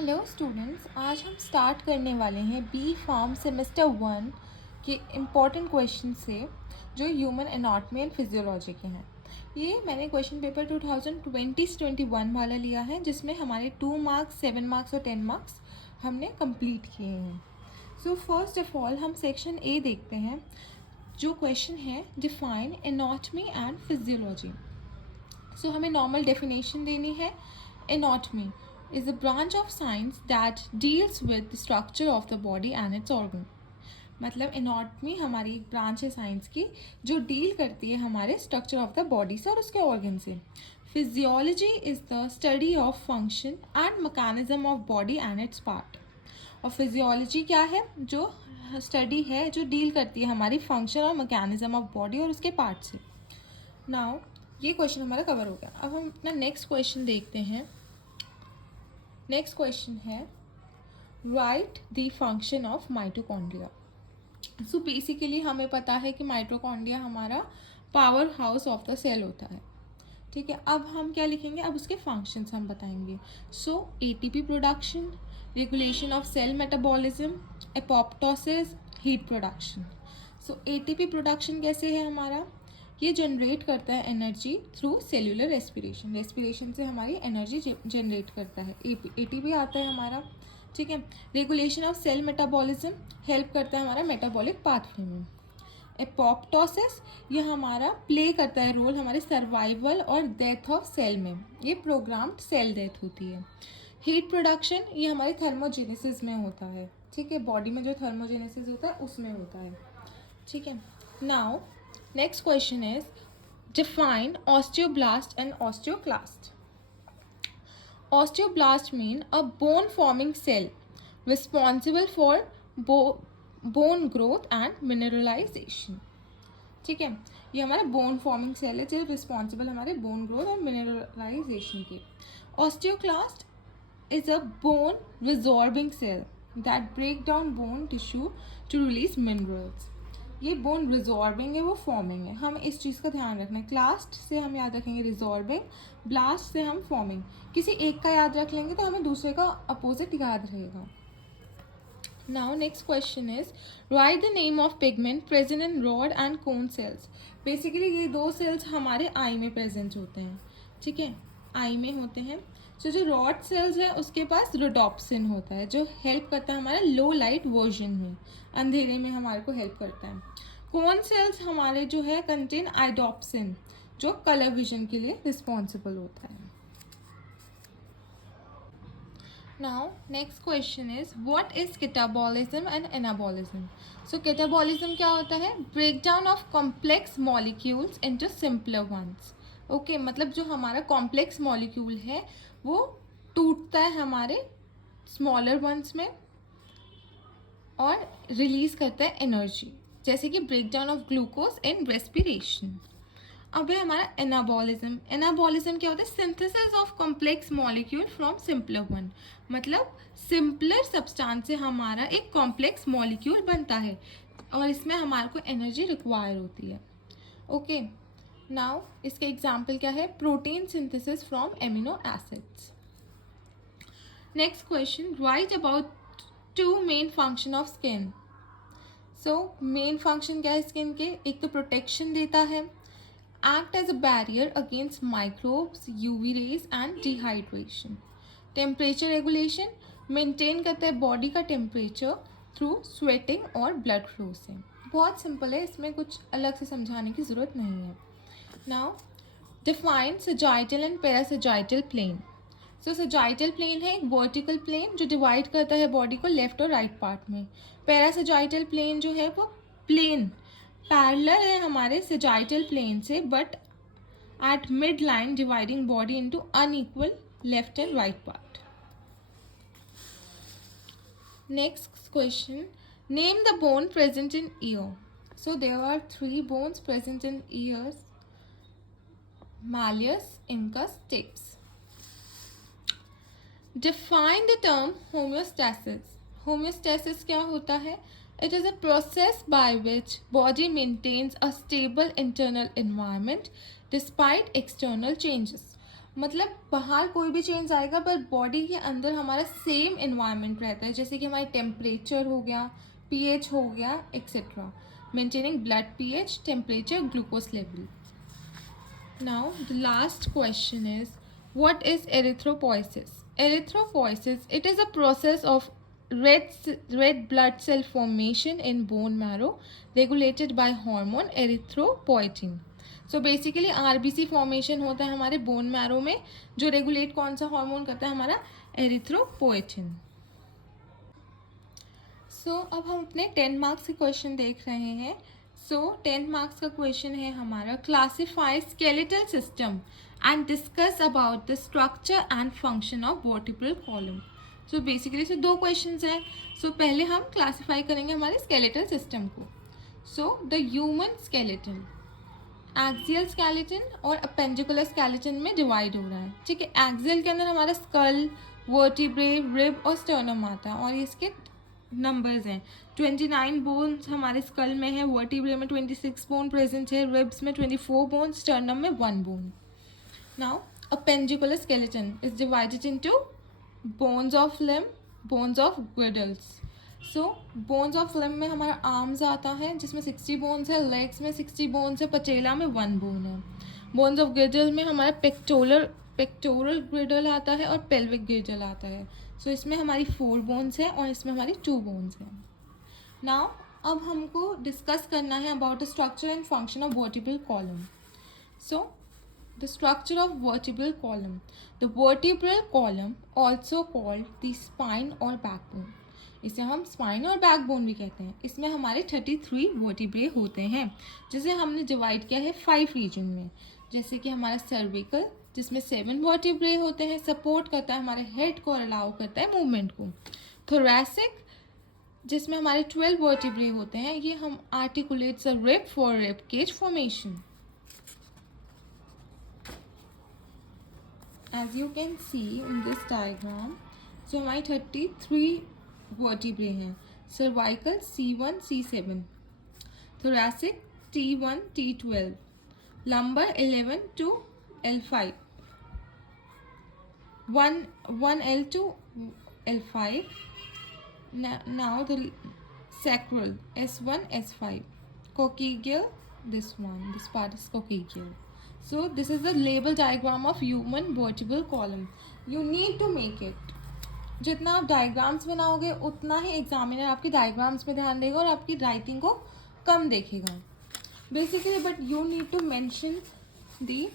Hello students, आज हम start करने वाले हैं बी फार्म सेमेस्टर 1 के इम्पॉर्टेंट क्वेश्चन से जो ह्यूमन एनाटॉमी एंड फिजियोलॉजी के हैं। ये मैंने क्वेश्चन पेपर 2020-21 वाला लिया है, जिसमें हमारे 2 मार्क्स, 7 मार्क्स और 10 मार्क्स हमने कंप्लीट किए हैं। सो फर्स्ट ऑफ ऑल हम सेक्शन ए देखते हैं, जो क्वेश्चन है डिफाइन एनाटॉमी एंड फिजियोलॉजी। सो हमें नॉर्मल डेफिनेशन देनी है। Anatomy is a branch of science that deals with the structure of the body and its organ। मतलब एनाटॉमी हमारी एक ब्रांच है साइंस की जो डील करती है हमारे स्ट्रक्चर ऑफ द बॉडी से और उसके ऑर्गन से। Physiology is the study of function and mechanism of body and it's part. और फिजियोलॉजी क्या है? जो स्टडी है जो डील करती है हमारी फंक्शन और मैकेनिज्म ऑफ बॉडी और उसके पार्ट से। नाउ ये क्वेश्चन हमारा कवर हो गया। अब हम अपना नेक्स्ट क्वेश्चन देखते हैं। नेक्स्ट क्वेश्चन है write the function of mitochondria. So basically हमें पता है कि माइटोकॉन्ड्रिया हमारा power house of the cell होता है। ठीक है, अब हम क्या लिखेंगे? अब उसके फंक्शंस हम बताएंगे। So ATP production, regulation of cell metabolism, apoptosis, heat production. So ATP production कैसे है हमारा? ये जनरेट करता है energy through cellular respiration. Respiration से हमारी एनर्जी जनरेट करता है, एटीपी आता है हमारा। ठीक है, regulation of cell metabolism help करता है हमारा मेटाबॉलिक पाथवे में। एपोप्टोसिस ये हमारा प्ले करता है रोल हमारे सर्वाइवल और डेथ ऑफ सेल में, ये प्रोग्राम्ड सेल डेथ होती है। हीट प्रोडक्शन ये हमारे थर्मोजेनेसिस में होता है। ठीक है, बॉडी में जो थर्मोजेनेसिस होता है उसमें होता है। ठीक है, now next question is define osteoblast and osteoclast। Osteoblast mean a bone forming cell responsible for bone growth and mineralization। ठीक है, ये हमारा बोन फॉर्मिंग सेल है जो रिस्पॉन्सिबल हमारे बोन ग्रोथ और मिनरलाइजेशन की। Osteoclast is a bone resorbing cell that break down bone tissue to release minerals. ये बोन रिजॉर्बिंग है, वो फॉर्मिंग है। हम इस चीज़ का ध्यान रखना है। क्लास्ट से हम याद रखेंगे रिजॉर्बिंग, ब्लास्ट से हम फॉर्मिंग। किसी एक का याद रख लेंगे तो हमें दूसरे का अपोजिट याद रहेगा। Now next question is right the name of pigment present in rod and cone cells. Basically ये दो सेल्स हमारे आई में प्रेजेंट होते हैं। ठीक है, आई में होते हैं। तो जो रॉड सेल्स है उसके पास रोडोप्सिन होता है जो हेल्प करता है हमारा लो लाइट वर्जन में, अंधेरे में हमारे को हेल्प करता है। कोन सेल्स हमारे जो है कंटेन आइडोप्सिन जो कलर विजन के लिए रिस्पॉन्सिबल होता है। Now next question is what is catabolism and anabolism। So catabolism क्या होता है? Breakdown of complex molecules into simpler ones। Okay, मतलब जो हमारा कॉम्प्लेक्स मॉलिक्यूल है वो टूटता है हमारे स्मॉलर वंस में और रिलीज करता है एनर्जी, जैसे कि breakdown of glucose in respiration. अब है हमारा एनाबॉलिज्म। एनाबॉलिज्म क्या होता है? Synthesis of complex molecule from simpler one. मतलब सिंपलर सब्सटेंस से हमारा एक कॉम्प्लेक्स मॉलिक्यूल बनता है और इसमें हमारे को एनर्जी रिक्वायर होती है। ओके, नाउ इसका एग्जाम्पल क्या है? Protein synthesis from amino acids. Next question write about two main function of skin. So main function क्या है स्किन के? एक तो प्रोटेक्शन देता है, act as a barrier against microbes, UV rays and dehydration। Temperature regulation, maintain करता है body का टेम्परेचर थ्रू स्वेटिंग और ब्लड फ्लो से। बहुत सिंपल है, इसमें कुछ अलग से समझाने की ज़रूरत नहीं है। Now define sagittal and parasagittal plane. So sagittal plane है एक वर्टिकल प्लेन जो डिवाइड करता है बॉडी को लेफ्ट और राइट पार्ट में। पैरासजाइटल प्लेन जो है वो प्लेन पैरेलल है हमारे सजाइटल प्लेन से, but at mid line dividing body into unequal left and right part. Next question name the bone present in ear. So there are 3 bones present in ears, malleus, incus, stapes। Define the term homeostasis. Homeostasis क्या होता है? It is a process by which body maintains a stable internal environment despite external changes। मतलब बाहर कोई भी change आएगा पर body के अंदर हमारा सेम इन्वायरमेंट रहता है, जैसे कि हमारे टेम्परेचर हो गया, पीएच हो गया, etcetera, maintaining blood pH, temperature, glucose level. Now the last question is what is erythropoiesis? Erythropoiesis, it is a process of red blood cell formation in bone marrow regulated by hormone erythropoietin. So basically RBC formation होता है हमारे bone marrow में, जो regulate कौन सा hormone करता है, हमारा एरिथ्रोपोएटिन. सो अब हम अपने 10 मार्क्स के क्वेश्चन देख रहे हैं. सो 10 मार्क्स का क्वेश्चन है हमारा, classify skeletal system and discuss about the structure and function of vertebral column. So basically से 2 क्वेश्चंस हैं. सो पहले हम क्लासीफाई करेंगे हमारे स्केलेटल सिस्टम को. So the human skeleton axial skeleton और अपेंडिकुलर स्केलेटन में डिवाइड हो रहा है. ठीक है, एक्सियल के अंदर हमारा स्कल, वर्टिब्रे, रिब और स्टर्नम आता है और इसके नंबर्स हैं. 29 बोन्स हमारे स्कल में है, वर्टिब्रे में 26 बोन प्रेजेंट है, रिब्स में 24 बोन, स्टर्नम में 1 bone. Now appendicular skeleton is divided into bones of limb, bones of girdles. So bones of limb में हमारा आर्म्स आता है जिसमें 60 बोन्स है, लेग्स में 60 बोन्स है, पचेला में 1 बोन है. बोन्स ऑफ ग्रिडल में हमारा पेक्टोरल ग्रिडल आता है और पेल्विक ग्रिडल आता है. सो इसमें हमारी 4 बोन्स हैं और इसमें हमारी 2 बोन्स हैं. नाउ अब हमको डिस्कस करना है about the structure and function of vertebral column. So the structure of vertebral column, the vertebral column also called the spine और बैकबोन. इसे हम स्पाइन और बैकबोन भी कहते हैं. इसमें हमारे 33 वर्टिब्रे होते हैं जिसे हमने डिवाइड किया है 5 रीजन में. जैसे कि हमारा सर्विकल जिसमें 7 वर्टिब्रे होते हैं, सपोर्ट करता है हमारे हेड को और अलाउ करता है मूवमेंट को. थोरैसिक जिसमें हमारे 12 वर्टिब्रे होते हैं, ये हम articulates a rib for rib cage formation. As you can see in this diagram, जो हमारी 33 वर्टिब्रे हैं. Cervical C1 C7, thoracic T1 T12, lumbar 11 to L5, 1L to L5. Now the sacral S1 S5, coccygeal, this part is coccygeal. So this is the label diagram of human vertebral column. You need to make it. जितना आप diagrams बनाओगे उतना ही examiner आपकी diagrams में ध्यान देगा और आपकी राइटिंग को कम देखेगा basically. But you need to mention the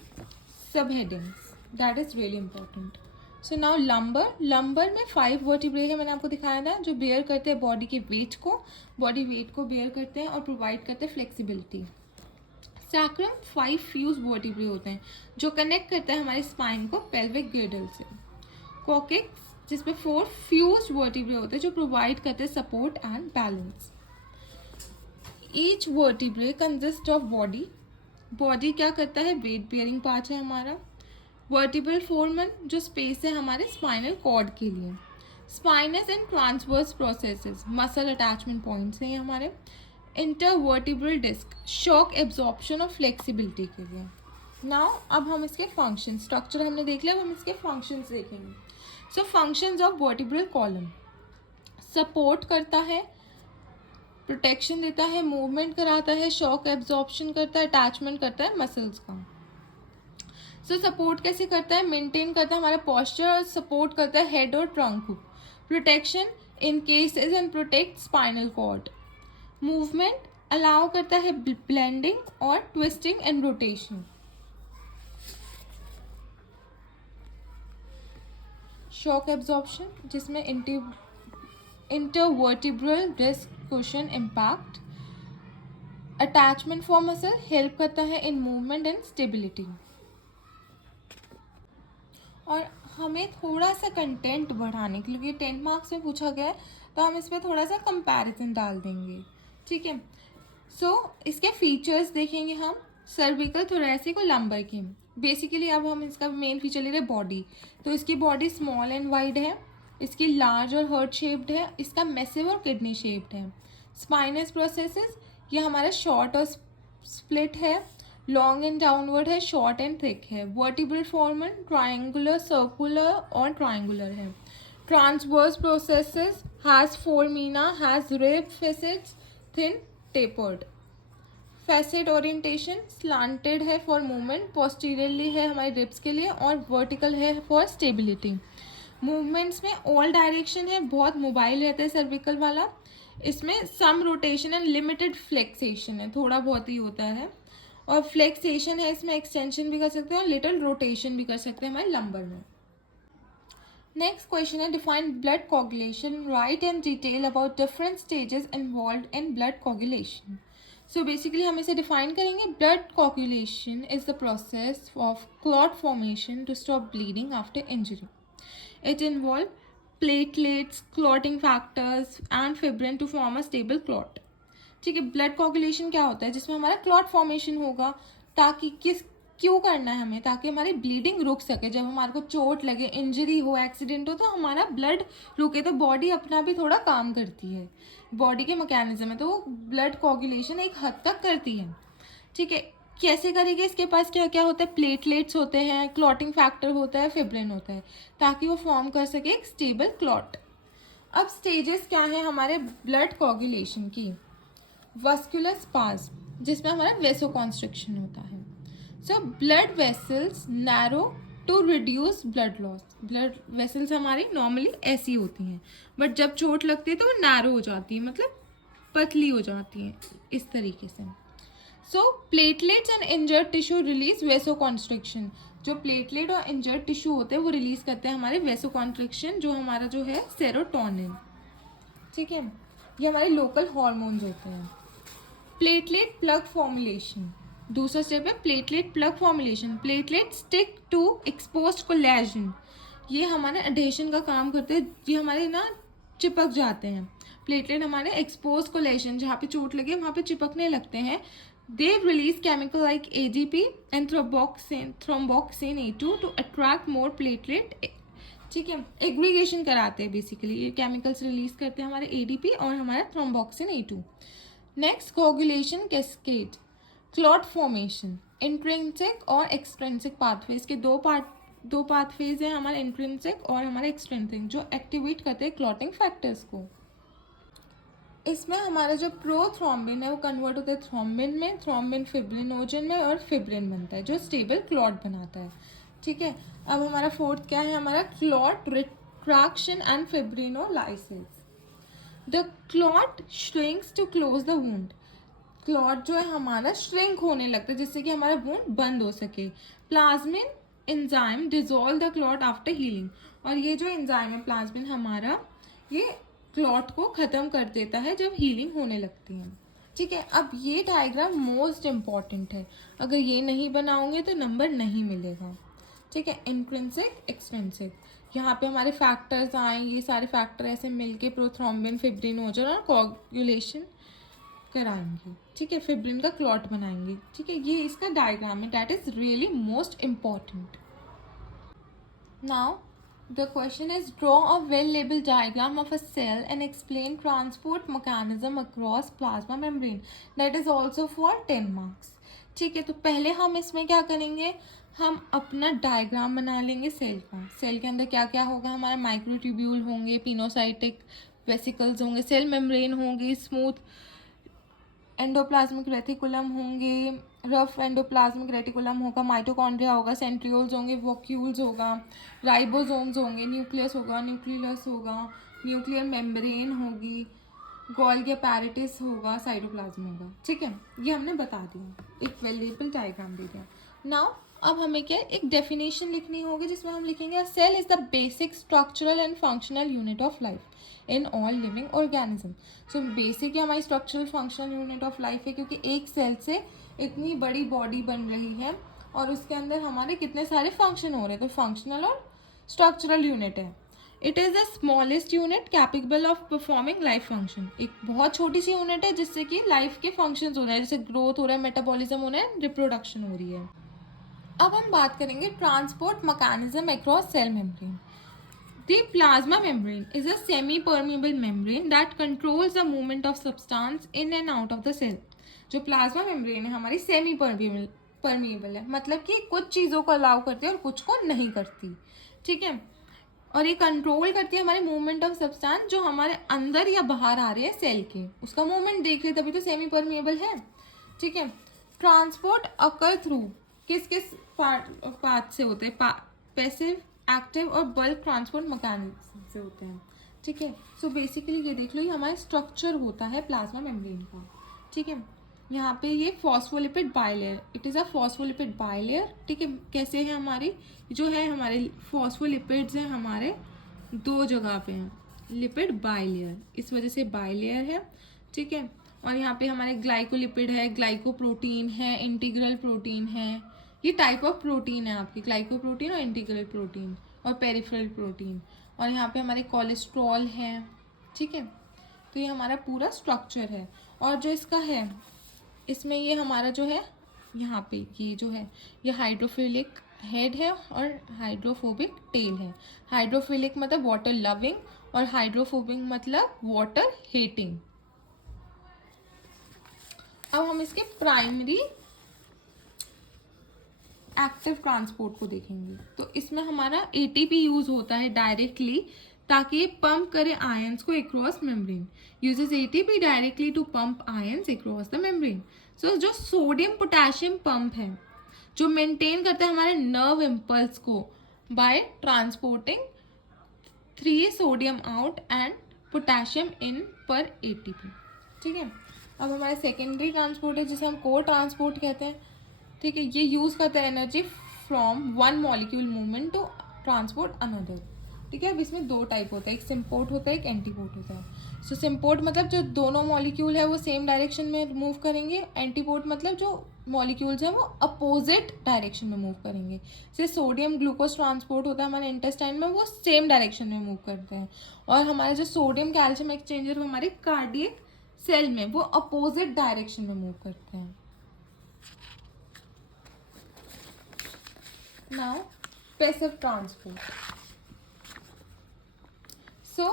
sub headings, that is really important. So now lumbar में 5 वर्टिब्रे है, मैंने आपको दिखाया था, जो बेयर करते हैं बॉडी के वेट को, बॉडी वेट को बेयर करते हैं और प्रोवाइड करते हैं फ्लेक्सिबिलिटी. सैक्रम 5 फ्यूज वर्टिब्रे होते हैं जो कनेक्ट करते हैं हमारे स्पाइन को पेल्विक गिर्डल से. कॉकेक्स जिसमें 4 फ्यूज वर्टिब्रे होते हैं जो प्रोवाइड करते हैं support and balance. Each vertebrae consist of body क्या करता है, वेट बेयरिंग पार्ट है हमारा. वर्टिब्रल फोरमन जो स्पेस है हमारे स्पाइनल कॉर्ड के लिए. Spinous and transverse processes, muscle attachment points हैं हमारे. इंटरवर्टिब्रल डिस्क, शॉक एब्जॉर्प्शन और फ्लेक्सिबिलिटी के लिए. नाउ अब हम इसके फंक्शन, स्ट्रक्चर हमने देख लिया, अब हम इसके फंक्शंस देखेंगे. So functions of vertebral column, support करता है, प्रोटेक्शन देता है, मूवमेंट कराता है, शॉक एब्जॉर्प्शन करता है, अटैचमेंट करता है मसल्स का. सो सपोर्ट कैसे करता है, मेंटेन करता है हमारा पॉस्चर और सपोर्ट करता है हेड और ट्रंक को. Protection in cases and protect spinal cord. Movement allow करता है ब्लेंडिंग और twisting and rotation. Shock absorption जिसमें intervertebral disc cushion impact. Attachment for muscle, help करता है इन मूवमेंट एंड स्टेबिलिटी. और हमें थोड़ा सा कंटेंट बढ़ाने के लिए 10 मार्क्स में पूछा गया है तो हम इस पर थोड़ा सा कंपैरिजन डाल देंगे. ठीक है, सो इसके फीचर्स देखेंगे हम, सर्विकल, थोरैसिक और लंबर के. बेसिकली अब हम इसका मेन फीचर ले रहे हैं बॉडी. तो इसकी बॉडी स्मॉल एंड वाइड है, इसकी लार्ज और हार्ट शेप्ड है, इसका मैसिव और किडनी शेप्ड है. स्पाइनस प्रोसेसेस, ये हमारा शॉर्ट और स्प्लिट है. लॉन्ग एंड डाउनवर्ड है, शॉर्ट एंड थिक है, वर्टिब्रल फोरामन ट्रायंगुलर, सर्कुलर और ट्रायंगुलर है, transverse processes, has foramina, has rib facets, thin tapered, facet orientation slanted है फॉर मूवमेंट, पोस्टीरियरली है हमारे रिब्स के लिए और वर्टिकल है फॉर स्टेबिलिटी। मूवमेंट्स में ऑल डायरेक्शन है, बहुत मोबाइल रहता है सर्विकल वाला, इसमें सम रोटेशन एंड लिमिटेड फ्लेक्सेशन है, थोड़ा बहुत ही होता है, और फ्लेक्सेशन है इसमें, एक्सटेंशन भी कर सकते हैं और लिटिल रोटेशन भी कर सकते हैं हमारे लंबर में। नेक्स्ट क्वेश्चन है define blood coagulation, write and detail about different stages involved in blood coagulation. So basically हम इसे डिफाइन करेंगे, blood coagulation is the process of clot formation to stop bleeding after injury. It involve platelets, clotting factors and fibrin to form a stable clot. ठीक है, blood coagulation क्या होता है, जिसमें हमारा क्लॉट फॉर्मेशन होगा, ताकि क्यों करना है हमें, ताकि हमारी ब्लीडिंग रुक सके। जब हमारे को चोट लगे, इंजरी हो, एक्सीडेंट हो, तो हमारा ब्लड रुके, तो बॉडी अपना भी थोड़ा काम करती है, बॉडी के मैकेनिज्म है, तो वो ब्लड कोगुलेशन एक हद तक करती है। ठीक है, कैसे करेगी, इसके पास क्या क्या होता है, प्लेटलेट्स होते हैं, क्लॉटिंग फैक्टर होता है, फिब्रिन होता है, ताकि वो फॉर्म कर सके एक स्टेबल क्लॉट। अब स्टेजेस क्या है हमारे ब्लड कोगुलेशन की, वस्कुलर स्पाज्म, जिसमें हमारा वेसो कॉन्स्ट्रिक्शन होता है। So blood vessels narrow to reduce blood loss. Blood vessels हमारी नॉर्मली ऐसी होती हैं, बट जब चोट लगती है तो वो नैरो हो जाती है, मतलब पतली हो जाती हैं इस तरीके से। So platelets and injured tissue release vasoconstriction. जो प्लेटलेट और इंजर्ड टिश्यू होते हैं वो रिलीज करते हैं हमारे वेसो कॉन्स्ट्रिक्शन, जो हमारा जो है सेरोटोनिन। ठीक है, ये हमारे लोकल हॉर्मोन्स होते हैं। प्लेटलेट प्लग फॉर्मुलेशन, दूसरा स्टेप है platelet plug formulation. Platelet stick to exposed collagen, ये हमारे एडेशन का काम करते हैं, ये हमारे ना चिपक जाते हैं। प्लेटलेट हमारे एक्सपोज कोलेजन, जहाँ पे चोट लगे वहाँ पे चिपकने लगते हैं। They release chemical like ADP and thromboxane A2 to attract more platelet. ठीक है, एग्रीगेशन कराते हैं बेसिकली, ये केमिकल्स रिलीज करते हैं हमारे ADP और हमारा thromboxane A2। Next coagulation cascade, clot formation, intrinsic और एक्सट्रिंसिक पाथवेज के दो पाथवेज हैं हमारे, इंट्रिंसिक और हमारे एक्सट्रिंसिक, जो एक्टिवेट करते हैं क्लॉटिंग फैक्टर्स को। इसमें हमारा जो प्रोथ्रोम्बिन है वो कन्वर्ट होता है थ्रोम्बिन में, थ्रोम्बिन फिब्रिनोजन में, और फिब्रिन बनता है जो स्टेबल क्लॉट बनाता है। ठीक है, अब हमारा फोर्थ क्या है, हमारा clot retraction and fibrinolysis. The clot shrinks to close the wound, clot जो है हमारा श्रिंक होने लगता है जिससे कि हमारा वुंड बंद हो सके। Plasmin enzyme dissolve the clot after healing, और ये जो एंजाइम है प्लाज्मिन हमारा, ये क्लॉट को ख़त्म कर देता है जब हीलिंग होने लगती है। ठीक है, अब ये डायग्राम मोस्ट इम्पॉर्टेंट है, अगर ये नहीं बनाओगे तो नंबर नहीं मिलेगा। ठीक है, इंट्रिंसिक एक्सट्रिंसिक, यहाँ पे हमारे फैक्टर्स आए, ये सारे फैक्टर ऐसे मिलके प्रोथ्रोम्बिन फिब्रिनोजन और कोगुलेशन कराएंगे। ठीक है, फिब्रिन का क्लॉट बनाएंगे। ठीक है, ये इसका डायग्राम है, that is really most important. Now the question is draw a well labeled diagram of a cell and explain transport mechanism across plasma membrane, that is also for 10 marks। ठीक है, तो पहले हम इसमें क्या करेंगे, हम अपना डायग्राम बना लेंगे सेल का। सेल के अंदर क्या क्या होगा, हमारा माइक्रोट्यूब्यूल होंगे, पिनोसाइटिक वेसिकल्स होंगे, सेल मेम्ब्रेन होंगी, स्मूथ एंडोप्लाज्मिक रेटिकुलम होंगे, रफ एंडोप्लाज्मिक रेटिकुलम होगा, माइटोकॉन्ड्रिया होगा, सेंट्रियोल्स होंगे, वॉक्यूल्स होगा, राइबोसोम्स होंगे, न्यूक्लियस होगा, न्यूक्लियस होगा, न्यूक्लियर मेम्ब्रेन होगी, गोल्गी अपैरेटस होगा, साइटोप्लाज्म होगा। ठीक है, ये हमने बता दिया, एक वेरिएबल डायग्राम दे दिया। नाउ अब हमें क्या एक डेफिनेशन लिखनी होगी, जिसमें हम लिखेंगे cell is the basic structural and functional unit of life in all living organism. So basic ही हमारी structural functional unit of life है, क्योंकि एक सेल से इतनी बड़ी बॉडी बन रही है और उसके अंदर हमारे कितने सारे फंक्शन हो रहे हैं, तो फंक्शनल और स्ट्रक्चरल यूनिट है। It is the smallest unit capable of performing life function, एक बहुत छोटी सी यूनिट है जिससे कि लाइफ के फंक्शंस हो रहे हैं, जैसे ग्रोथ हो रहा है, मेटाबॉलिज्म हो रहा है, रिप्रोडक्शन हो रही है। अब हम बात करेंगे transport mechanism across cell membrane. The plasma membrane is a semi-permeable membrane that controls the movement of substance in and out of the cell। जो प्लाज्मा मेम्ब्रेन है हमारी सेमी परमेबल परमिएबल है, मतलब कि कुछ चीज़ों को अलाउ करती है और कुछ को नहीं करती, ठीक है। और ये कंट्रोल करती है हमारे मूवमेंट ऑफ सब्सटेंस जो हमारे अंदर या बाहर आ रहे हैं सेल के, उसका मूवमेंट देख रहे तभी तो सेमी परमिएबल है, ठीक है। ट्रांसपोर्ट अकर थ्रू किस किस पार्ट से होते हैं, पैसिव, एक्टिव और बल्क ट्रांसपोर्ट मैकेनिज्म से होते हैं, ठीक है। सो बेसिकली ये देख लो, ये हमारा स्ट्रक्चर होता है प्लाज्मा मेम्ब्रेन का, ठीक है। यहाँ पे ये phospholipid bilayer, it is a phospholipid bilayer, ठीक है। कैसे है हमारी जो है, हमारे फॉस्फोलिपिड्स हैं हमारे दो जगह पे हैं, लिपिड बाइलेयर, इस वजह से बाइलेयर है, ठीक है। और यहाँ पे हमारे ग्लाइकोलिपिड है, ग्लाइकोप्रोटीन है, इंटीग्रल प्रोटीन है, ये टाइप ऑफ प्रोटीन है आपकी, ग्लाइकोप्रोटीन और इंटीग्रल प्रोटीन और पेरिफेरल प्रोटीन। और यहाँ पे हमारे कोलेस्ट्रॉल है, ठीक है। तो ये हमारा पूरा स्ट्रक्चर है। और जो इसका है, इसमें ये हमारा जो है यहाँ पे ये जो है, ये हाइड्रोफिलिक हेड है और हाइड्रोफोबिक टेल है। हाइड्रोफिलिक मतलब वाटर लविंग और हाइड्रोफोबिक मतलब वाटर हेटिंग। अब हम इसके प्राइमरी एक्टिव ट्रांसपोर्ट को देखेंगे। तो इसमें हमारा एटीपी यूज होता है डायरेक्टली, ताकि ये पंप करे आयंस को across membrane, uses ATP directly to pump ions across the membrane. So जो सोडियम पोटेशियम पंप है, जो मेंटेन करता है हमारे नर्व इम्पल्स को by transporting 3 sodium out and potassium in per ATP, ठीक है। अब हमारा सेकेंडरी ट्रांसपोर्ट है जिसे हम कोर ट्रांसपोर्ट कहते हैं, ठीक है। ये यूज़ करता है energy from one molecule movement to transport another, ठीक है। अब इसमें दो टाइप होता है, एक सिम्पोर्ट होता है, एक एंटीपोर्ट होता है। सो सिम्पोर्ट मतलब जो दोनों मॉलिक्यूल है वो सेम डायरेक्शन में मूव करेंगे, एंटीपोर्ट मतलब जो मॉलिक्यूल्स हैं वो अपोजिट डायरेक्शन में मूव करेंगे। जैसे सोडियम ग्लूकोज ट्रांसपोर्ट होता है हमारे इंटेस्टाइन में, वो सेम डायरेक्शन में मूव करते हैं। और हमारे जो सोडियम कैल्शियम एक्सचेंजर हमारे कार्डियक सेल में, वो अपोजिट डायरेक्शन में मूव करते हैं। Now, passive transport. So,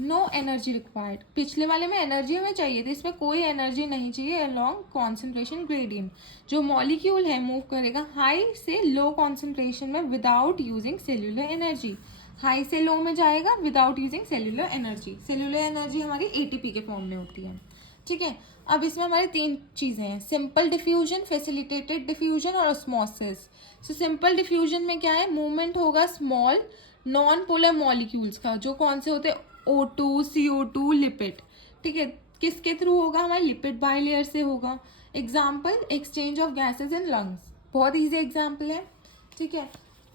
no energy required. पिछले वाले में एनर्जी हमें चाहिए थी, इसमें कोई एनर्जी नहीं चाहिए। अलॉन्ग कॉन्सेंट्रेशन ग्रेडियंट, जो मॉलिक्यूल है मूव करेगा हाई से लो कॉन्सेंट्रेशन में without using cellular energy. High से लो में जाएगा without using cellular energy. Cellular energy हमारी एटीपी के फॉर्म में होती है, ठीक है। अब इसमें हमारी 3 चीज़ें हैं, सिंपल डिफ्यूजन, फैसिलिटेटेड डिफ्यूजन और ऑस्मोसिस। सो सिंपल डिफ्यूजन में क्या है, मूवमेंट होगा स्मॉल नॉन पोलर मॉलिक्यूल्स का, जो कौन से होते हैं, O2, CO2, लिपिड, ठीक है। किसके थ्रू होगा, हमारे लिपिड बाइलेयर से होगा। Example, exchange of gases in lungs, बहुत ईजी एग्जाम्पल है, ठीक है।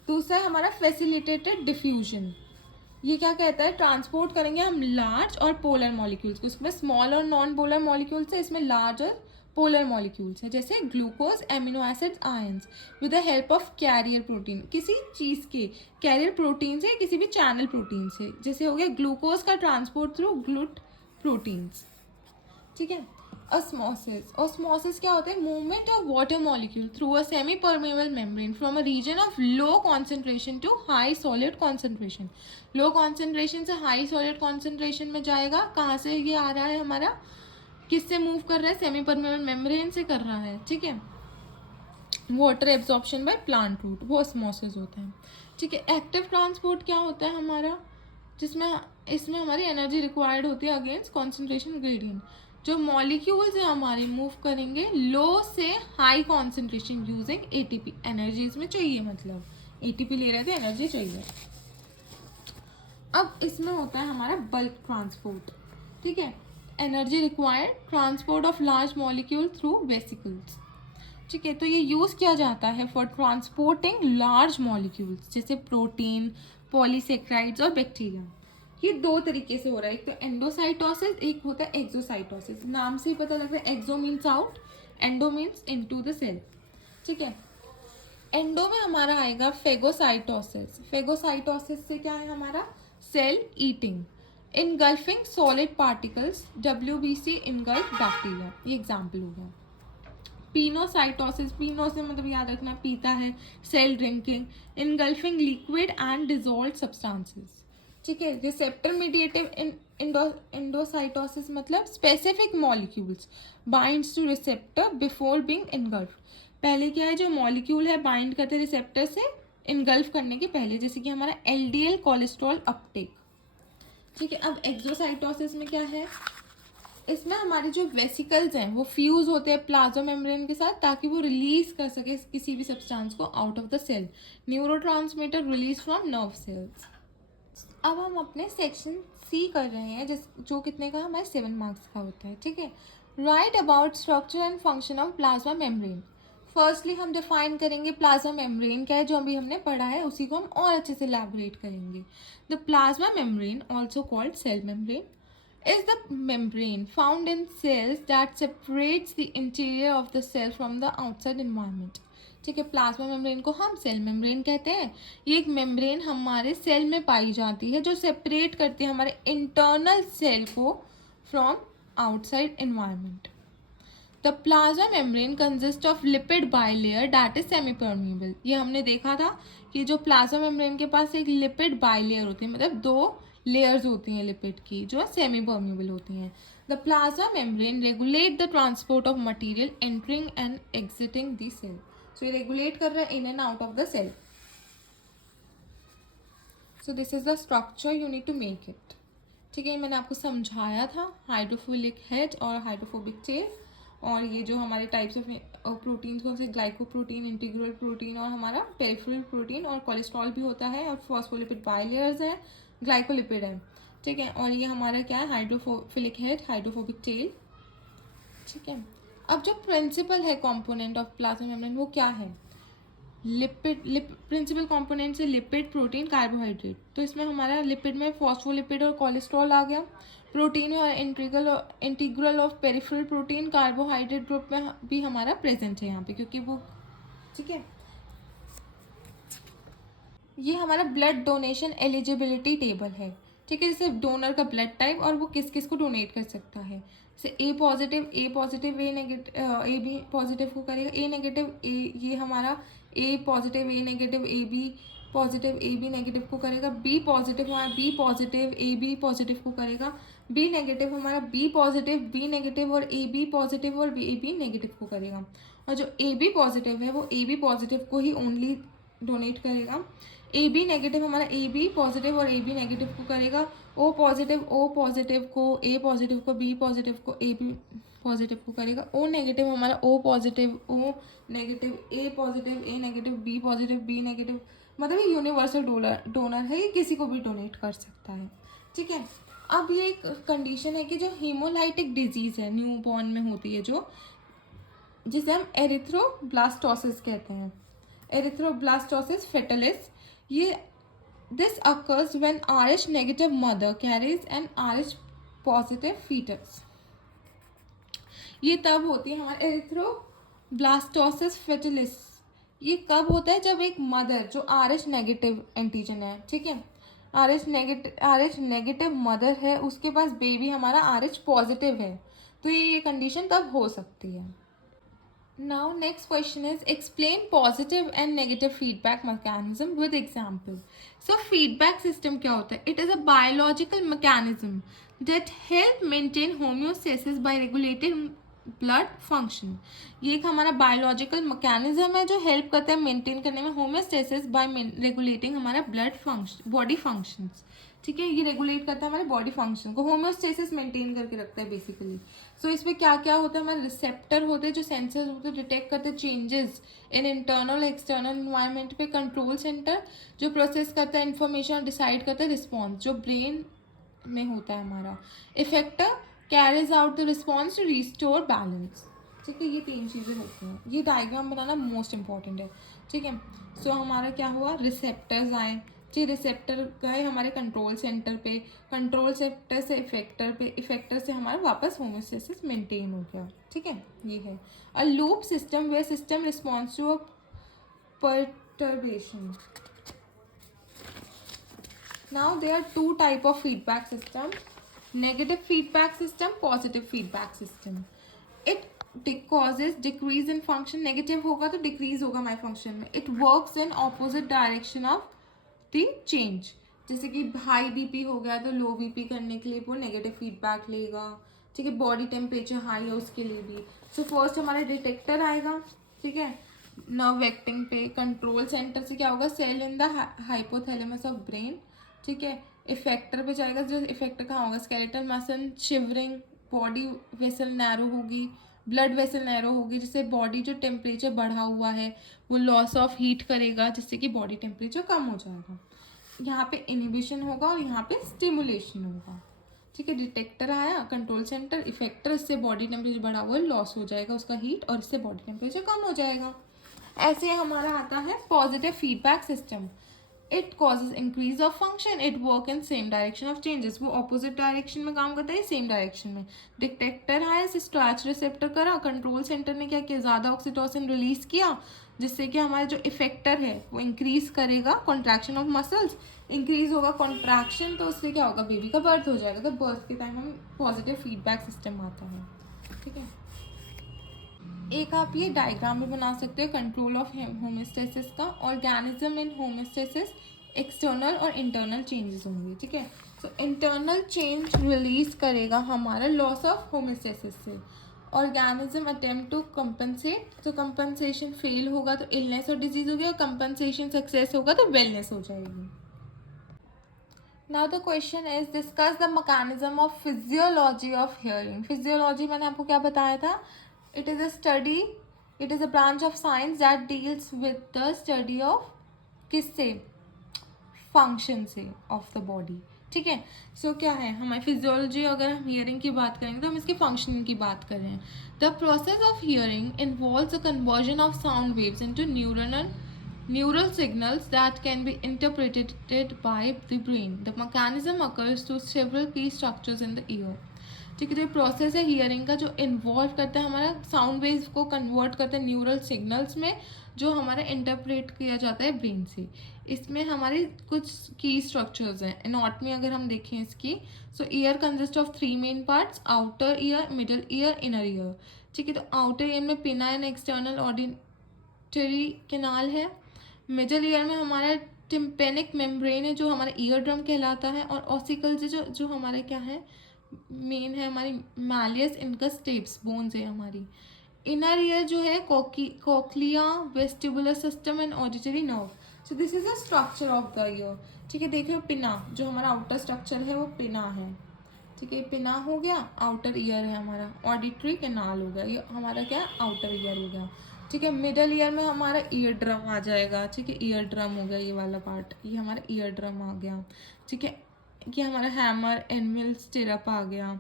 दूसरा है हमारा फैसिलिटेटेड डिफ्यूजन, ये क्या कहता है, ट्रांसपोर्ट करेंगे हम लार्ज और पोलर मॉलिक्यूल्स को, उसमें स्मॉल और नॉन पोलर मॉलिक्यूल्स है, इसमें लार्ज और पोलर मॉलिक्यूल्स है, जैसे glucose, amino acids, ions, with the help of carrier protein, किसी चीज़ के कैरियर प्रोटीन से, किसी भी चैनल प्रोटीन से, जैसे हो गया ग्लूकोज का ट्रांसपोर्ट थ्रू ग्लूट प्रोटीन्स, ठीक है। ऑस्मोसिस, ऑस्मोसिस क्या होता है, movement of water molecule through a semi permeable membrane from a region of low concentration to high solid concentration. Low concentration से हाई सॉलिड कॉन्सेंट्रेशन में जाएगा, कहाँ से ये आ रहा है हमारा, किससे मूव कर रहा है, सेमी परमेबल मेम्ब्रेन से कर रहा है, ठीक है। Water absorption by plant root, वो ऑस्मोसिस होता है, ठीक है। एक्टिव ट्रांसपोर्ट क्या होता है हमारा, जिसमें इसमें हमारी एनर्जी रिक्वायर्ड होती है अगेंस्ट कॉन्सेंट्रेशन ग्रेडियंट। जो मॉलिक्यूल्स हैं हमारी मूव करेंगे लो से high concentration using ATP, energy इसमें चाहिए, मतलब एटीपी ले रहे थे, एनर्जी चाहिए। अब इसमें होता है हमारा बल्क ट्रांसपोर्ट, ठीक है। Energy required transport of large molecule through vesicles, ठीक है। तो ये यूज़ किया जाता है फॉर ट्रांसपोर्टिंग लार्ज मॉलिक्यूल्स, जैसे प्रोटीन, पॉलीसेक्राइड्स और बैक्टीरिया। ये 2 तरीके से हो रहा है, एक तो एंडोसाइटोसिस, एक होता है एक्सोसाइटोसिस। नाम से ही पता लग रहा है, exo means out, endo means into the cell, ठीक है। एंडो में हमारा आएगा फेगोसाइटोसिस। फेगोसाइटोसिस से क्या है हमारा, cell eating, engulfing solid particles, WBC engulf bacteria, ये एग्जाम्पल हो गया। पिनोसाइटोसिस, पिनो से मतलब याद रखना पीता है, cell drinking, engulfing liquid and dissolve substances, ठीक है। रिसेप्टर मीडिएटिव इंडोसाइटोसिस मतलब specific molecules binds to receptor before being engulf. पहले क्या है, जो मॉलिक्यूल है बाइंड करते रिसेप्टर से इनगल्फ करने के पहले, जैसे कि हमारा एलडीएल कोलेस्ट्रॉल अपटेक। ठीक है। अब एक्सोसाइटोसिस में क्या है, इसमें हमारे जो वेसिकल्स हैं वो फ्यूज होते हैं प्लाज्मा मेम्ब्रेन के साथ ताकि वो रिलीज कर सके किसी भी सब्सटेंस को out of the cell. Neurotransmitter release from nerve cells. अब हम अपने सेक्शन सी कर रहे हैं जो कितने का, हमारे 7 मार्क्स का होता है। ठीक है। Right about structure and function of plasma membrane. Firstly हम डिफाइन करेंगे प्लाज्मा मेम्ब्रेन क्या है, जो अभी हमने पढ़ा है उसी को हम और अच्छे से इलैबोरेट करेंगे। The plasma membrane also called cell membrane is the membrane found in cells that separates the interior of the cell from the outside environment। ठीक है। प्लाज्मा मेम्ब्रेन को हम सेल मेम्ब्रेन कहते हैं। ये एक मेम्ब्रेन हमारे सेल में पाई जाती है जो सेपरेट करती है हमारे इंटरनल सेल को from outside environment. The plasma membrane consist of lipid bilayer that is semi permeable. ये हमने देखा था कि जो प्लाज्मा मेम्ब्रेन के पास एक लिपिड बाइलेयर होती है, मतलब 2 लेयर्स होती हैं लिपिड की जो सेमी परमिएबल होती हैं। The plasma membrane regulate the transport of material entering and exiting the cell. So ये रेगुलेट कर रहा है in and out of the cell. So this is the structure you need to make it. ठीक है। मैंने आपको समझाया था हाइड्रोफिलिक हेड और हाइड्रोफोबिक टेल, और ये जो हमारे टाइप्स ऑफ प्रोटीन कौन से, ग्लाइकोप्रोटीन, इंटीग्रल प्रोटीन और हमारा पेरिफेरल प्रोटीन, और कोलेस्ट्रॉल भी होता है, और फॉस्फोलिपिड बाइलेयर्स है, ग्लाइकोलिपिड है। ठीक है। और ये हमारा क्या है, हाइड्रोफिलिक हेड, हाइड्रोफोबिक टेल। ठीक है। अब जो प्रिंसिपल है कंपोनेंट ऑफ प्लाज्मा मेम्ब्रेन वो क्या है, लिपिड। प्रिंसिपल कंपोनेंट से लिपिड, प्रोटीन, कार्बोहाइड्रेट। तो इसमें हमारा लिपिड में फॉस्फोलिपिड और कोलेस्ट्रॉल आ गया। प्रोटीन में और integral of peripheral protein, carbohydrate group में भी हमारा प्रेजेंट है यहाँ पे, क्योंकि वो ठीक है। ये हमारा ब्लड डोनेशन एलिजिबिलिटी टेबल है। ठीक है। जैसे डोनर का ब्लड टाइप और वो किस किस को डोनेट कर सकता है। जैसे A positive, A negative, A B positive को करेगा, ए नेगेटिव, ये हमारा A positive, A negative, A B positive, A B negative को करेगा। बी पॉजिटिव हमारा B positive, A B positive को करेगा। बी नेगेटिव हमारा बी पॉजिटिव, बी नेगेटिव और ए बी पॉजिटिव और ए बी नेगेटिव को करेगा। और जो ए बी पॉजिटिव है वो ए बी पॉजिटिव को ही ओनली डोनेट करेगा। ए बी नेगेटिव हमारा ए बी पॉजिटिव और ए बी नेगेटिव को करेगा। ओ पॉजिटिव को, ए पॉजिटिव को, बी पॉजिटिव को ए बी पॉजिटिव को करेगा। ओ नेगेटिव हमारा O positive, O negative, A positive, A negative, B positive, B negative. मतलब ये यूनिवर्सल डोनर है, ये किसी को भी डोनेट कर सकता है। ठीक है। अब ये एक कंडीशन है कि जो हीमोलाइटिक डिजीज़ है न्यू बॉर्न में होती है, जो जिसे हम एरिथ्रोब्लास्टोसिस कहते हैं, एरिथ्रोब्लास्टोसिस फेटलिस। ये this occurs when RH negative mother carries an RH positive foetus. ये तब होती है हमारे एरिथ्रोब्लास्टोसिस फेटलिस। ये कब होता है, जब एक मदर जो RH नेगेटिव एंटीजन है, ठीक है, RH नेगेटिव मदर है, उसके पास बेबी हमारा RH पॉजिटिव है, तो ये कंडीशन तब हो सकती है। Now next question is explain positive and negative feedback mechanism with example. So feedback system क्या होता है? It is a biological mechanism that help maintain homeostasis by regulating blood function. ये एक हमारा बायोलॉजिकल मैकेनिज्म है जो हेल्प करता है मेंटेन करने में होम्योस्टेसिस बाय रेगुलेटिंग हमारा ब्लड फंक्शन, बॉडी फंक्शंस। ठीक है। ये रेगुलेट करता है हमारे बॉडी फंक्शन को, होम्योस्टेसिस मेंटेन करके रखता है बेसिकली। सो इसमें क्या क्या होता है, हमारे रिसेप्टर होते हैं जो सेंसर्स होते हैं, डिटेक्ट करते हैं changes in internal external environment पे। कंट्रोल सेंटर जो प्रोसेस करता है इन्फॉर्मेशन और डिसाइड करता है रिस्पॉन्स, जो ब्रेन में होता है हमारा। Effector carries out the response to restore balance. ठीक है। ये 3 चीज़ें होती हैं। ये डायग्राम बनाना मोस्ट इंपॉर्टेंट है। ठीक है। सो हमारा क्या हुआ, रिसेप्टर्स आए, जी रिसेप्टर गए हमारे कंट्रोल सेंटर पे, कंट्रोल सेंटर से इफेक्टर पे, इफेक्टर से हमारा वापस होम्योस्टेसिस मेंटेन हो गया। ठीक है। ये है a loop system where system response to a perturbation. Now there are 2 type of feedback system: negative feedback system, positive feedback system. It causes decrease in function. Negative होगा तो decrease होगा my function में. It works in opposite direction of the change. जैसे कि high BP हो गया तो लो BP करने के लिए वो नेगेटिव फीडबैक लेगा, ठीक है। बॉडी टेम्परेचर हाई है उसके लिए भी। सो फर्स्ट हमारा डिटेक्टर आएगा, ठीक है, नर्व एक्टिंग पे। कंट्रोल सेंटर से क्या होगा, cell in the hypothalamus of brain, ठीक है। इफेक्टर पे जाएगा, जो इफेक्टर कहाँ होगा, skeletal muscle shivering, body vessel narrow होगी, ब्लड वेसल नैरो होगी, जिससे बॉडी जो टेम्परेचर बढ़ा हुआ है वो लॉस ऑफ हीट करेगा, जिससे कि बॉडी टेम्परेचर कम हो जाएगा। यहाँ पे इनिबिशन होगा और यहाँ पे स्टिमुलेशन होगा, ठीक है। डिटेक्टर आया, कंट्रोल सेंटर, इफेक्टर, इससे बॉडी टेम्परेचर बढ़ा हुआ है, लॉस हो जाएगा उसका हीट और इससे बॉडी टेम्परेचर कम हो जाएगा। ऐसे हमारा आता है positive feedback system. It causes increase of function, it work in same direction of changes. वो ऑपोजिट डायरेक्शन में काम करता है, सेम डायरेक्शन में। डिटेक्टर है, स्टार्च रिसेप्टर करा, कंट्रोल सेंटर ने क्या किया, ज़्यादा ऑक्सीटोसिन रिलीज किया, जिससे कि हमारा जो इफेक्टर है वो इंक्रीज करेगा, कॉन्ट्रैक्शन ऑफ मसल्स इंक्रीज होगा, कॉन्ट्रैक्शन, तो उससे क्या होगा, बेबी का बर्थ हो जाएगा। तो बर्थ के टाइम हम पॉजिटिव फीडबैक सिस्टम आता है, ठीक है। एक आप ये डायग्राम भी बना सकते हैं कंट्रोल ऑफ होमोस्टेसिस का। ऑर्गेनिज्म इन होमोस्टेसिस एक्सटर्नल और इंटरनल चेंजेस होंगे, ठीक है। सो इंटरनल चेंज रिलीज करेगा हमारा लॉस ऑफ होमोस्टेसिस से। ऑर्गेनिज्म अटेम्प्ट टू कंपनसेट, तो कंपनसेशन फेल होगा तो इलनेस और डिजीज होगी, और कंपनसेशन सक्सेस होगा तो वेलनेस हो जाएगी। Now the question is discuss the mechanism of physiology of hearing. Physiology मैंने आपको क्या बताया था, it is a study, it is a branch of science that deals with the study of किससे, फंक्शन से ऑफ द बॉडी, ठीक है। सो क्या है हमारी फिजियोलॉजी, अगर हम हियरिंग की बात करेंगे तो हम इसके फंक्शनिंग की बात कर रहे हैं। The process of hearing involves the conversion of sound waves into neural signals that can be interpreted by the brain. The mechanism occurs through several key structures in the ear, ठीक है। तो ये process है hearing का, जो involve करता है हमारा साउंड वेव्स को कन्वर्ट करता है न्यूरल सिग्नल्स में, जो हमारा इंटरप्रेट किया जाता है ब्रेन से। इसमें हमारी कुछ की स्ट्रक्चर्स हैं। एनाटॉमी अगर हम देखें इसकी, so ear consist of 3 main parts, outer ear, middle ear, inner ear, ठीक है। तो आउटर ईयर में pinna and external auditory canal है। मिडल ईयर में हमारा टिम्पेनिक मेम्ब्रेन है, जो हमारा ईयर ड्रम कहलाता है, और ऑसिकल्स जो हमारे क्या है, मेन है हमारी मैलियस इनकस्टेप्स बोन्स है हमारी। इनर ईयर जो है cochlea, vestibular system and auditory nerve. So this is the structure of the year, ठीक है। देख रहे हो पिना, जो हमारा आउटर स्ट्रक्चर है वो पिना है, ठीक है। पिना हो गया, आउटर ईयर है हमारा, ऑडिटरी कैनाल हो गया, ये हमारा क्या आउटर ईयर हो गया, ठीक है। मिडल ईयर में हमारा ईयर ड्रम आ जाएगा, ठीक है। ईयर ड्रम हो गया ये वाला पार्ट, ये हमारा ईयर ड्रम आ गया, ठीक है। कि हमारा हैमर एनमिल स्टिरअप आ गया,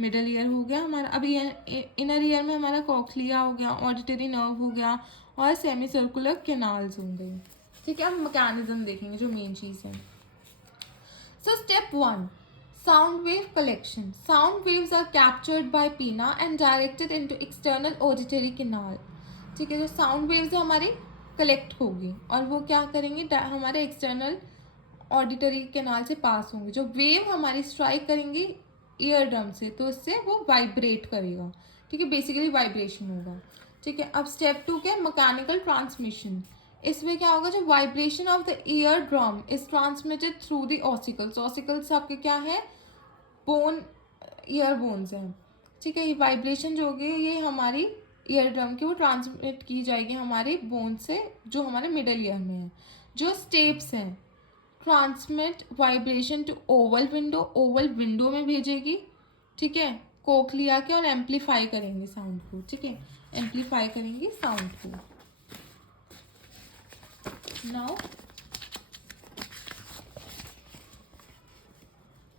मिडल ईयर हो गया हमारा। अब इनर ईयर में हमारा कॉक्लिया हो गया, ऑडिटरी नर्व हो गया, और सेमी सर्कुलर कैनाल्स होंगे, ठीक है। अब मैकेनिज्म देखेंगे जो मेन चीज़ है। So step 1, sound wave collection. Sound waves are captured by pinna and directed into external auditory canal, ठीक है। जो साउंड वेव्स हमारी कलेक्ट होगी और वो क्या करेंगे, हमारे एक्सटर्नल ऑडिटरी कैनाल से पास होंगे। जो वेव हमारी स्ट्राइक करेंगी ईयर ड्रम से, तो इससे वो वाइब्रेट करेगा, ठीक है। बेसिकली वाइब्रेशन होगा, ठीक है। अब स्टेप 2 क्या, मैकेनिकल ट्रांसमिशन। इसमें क्या होगा, जो vibration of the ear drum is transmitted through the ossicles. Ossicles आपके क्या है, बोन, ईयर बोन्स हैं, ठीक है। ये वाइब्रेशन जो होगी ये हमारी ईयर ड्रम की वो ट्रांसमिट की जाएगी हमारे बोन से, जो हमारे मिडल ईयर में है। जो स्टेप्स हैं, transmit vibration to oval window, oval window में भेजेगी, ठीक है, कोक्लिया के, और एम्पलीफाई करेंगे साउंड को, ठीक है, एम्पलीफाई करेंगे साउंड को। Now